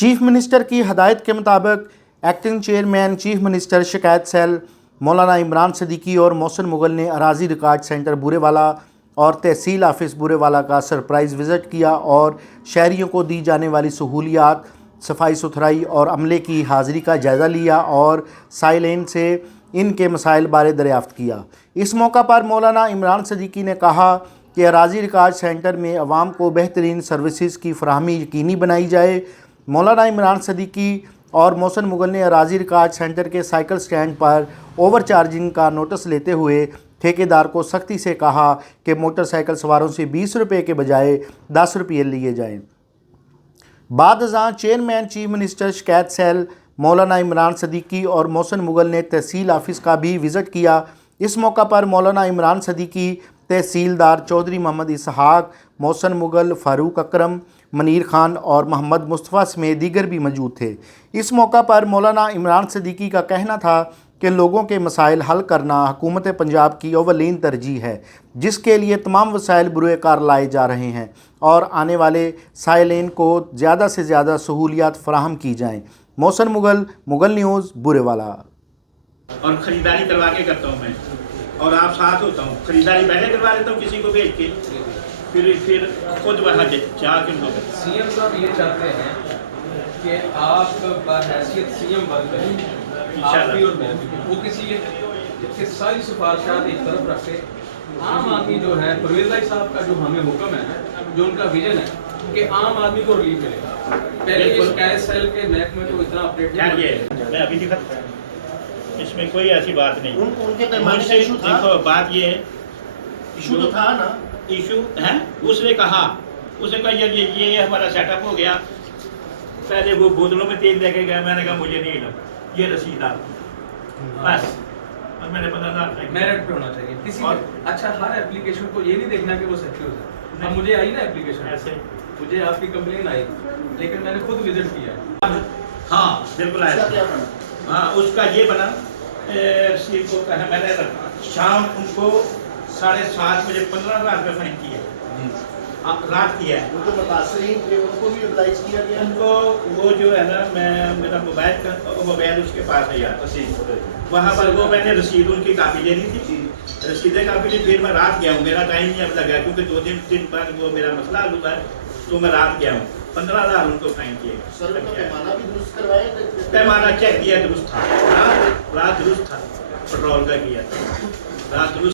Chief minister کی ہدایت کے مطابق ایکٹنگ چیئرمین چیف منسٹر شکایت سیل مولانا عمران صدیقی اور محسن مغل نے اراضی ریکارڈ سینٹر بورے والا اور تحصیل آفس بورے والا کا سرپرائز وزٹ کیا اور شہریوں کو دی جانے والی سہولیات، صفائی ستھرائی اور عملے کی حاضری کا جائزہ لیا اور سائلین سے ان کے مسائل بارے دریافت کیا۔ اس موقع پر مولانا عمران صدیقی نے کہا کہ اراضی ریکارڈ سینٹر میں عوام کو بہترین سروسز کی فراہمی یقینی بنائی جائے۔ مولانا عمران صدیقی اور محسن مغل نے اراضی ریکارڈ سینٹر کے سائیکل سٹینڈ پر اوور چارجنگ کا نوٹس لیتے ہوئے ٹھیکیدار کو سختی سے کہا کہ موٹر سائیکل سواروں سے 20 روپے کے بجائے 10 روپے لیے جائیں۔ بعد ازاں چیئرمین چیف منسٹر شکایت سیل مولانا عمران صدیقی اور محسن مغل نے تحصیل آفس کا بھی وزٹ کیا۔ اس موقع پر مولانا عمران صدیقی، تحصیلدار چودھری محمد اسحاق، محسن مغل، فاروق اکرم، منیر خان اور محمد مصطفیٰ سمیت دیگر بھی موجود تھے۔ اس موقع پر مولانا عمران صدیقی کا کہنا تھا کہ لوگوں کے مسائل حل کرنا حکومت پنجاب کی اولین ترجیح ہے، جس کے لیے تمام وسائل بروئے کار لائے جا رہے ہیں اور آنے والے سائلین کو زیادہ سے زیادہ سہولیات فراہم کی جائیں۔ محسن مغل، مغل نیوز، بورے والا۔ اور خریداری کروا کے کرتا ہوں میں، اور آپ ساتھ ہوتا ہوں، خریداری پہلے کروا لیتا ہوں کسی کو بھیج کے، پھر خود وہاں جا کے سی ایم صاحب یہ چاہتے ہیں کہ آپ بحیثیت سی ایم بن رہے آپ بھی اور میں بھی، وہ کسی کہ ساری سفارشات ایک طرف رکھے، عام آدمی جو ہے پرویز بھائی صاحب کا جو ہمیں حکم ہے، جو ان کا ویژن ہے کہ عام آدمی کو ریلیف ملے، پہلے یہ شکایت سیل کے محکمے کو اتنا اپڈیٹ میں ابھی دکھا، اس میں کوئی ایسی بات نہیں۔ ان کے پیمانے کا ایشو تھا، دیکھو بات یہ ہے، ایشو تو تھا نا، ایشو ہے، اس نے کہا یار یہ ہمارا سیٹ اپ ہو گیا، پہلے وہ بوتلوں میں تیل لے کے گیا، میں نے کہا مجھے نہیں لگا، یہ رسید آپ بس، اور میں نے 15,000 میرٹ پہ ہونا چاہیے کسی اچھا ہر اپلیکیشن کو یہ نہیں دیکھنا کہ وہ سیکیور ہے۔ اب مجھے آئی نا اپلیکیشن ایسے، مجھے آپ کی کمپلین آئی لیکن میں نے خود وزٹ کیا ہے۔ ہاں بالکل ایسا، ہاں اس کا یہ بنا، رسید کو کہا میں نے شام ان کو 7:30 بجے 15,000 روپے فائن کیا ہے، رات کیا ہے۔ وہ تو متاثرین تھے، ان کو بھی ایڈوائز کیا گیا، ان کو وہ جو ہے نا، میرا موبائل اس کے پاس ہے یار، وہاں پر وہ میں نے رسید ان کی کاپی لینی تھی، رسیدیں کاپی لی، پھر میں رات گیا ہوں، میرا ٹائم نہیں اب لگا کیونکہ 2 دن بعد وہ میرا مسئلہ حل ہوا ہے، تو میں رات گیا ہوں، 15,000 ان کو فائن کیے۔ سر نے پیمانہ بھی درست کروایا، پیمانہ چیک کیا، درست تھا، رات درست تھا، پیٹرول کا کیا تھا، رات درست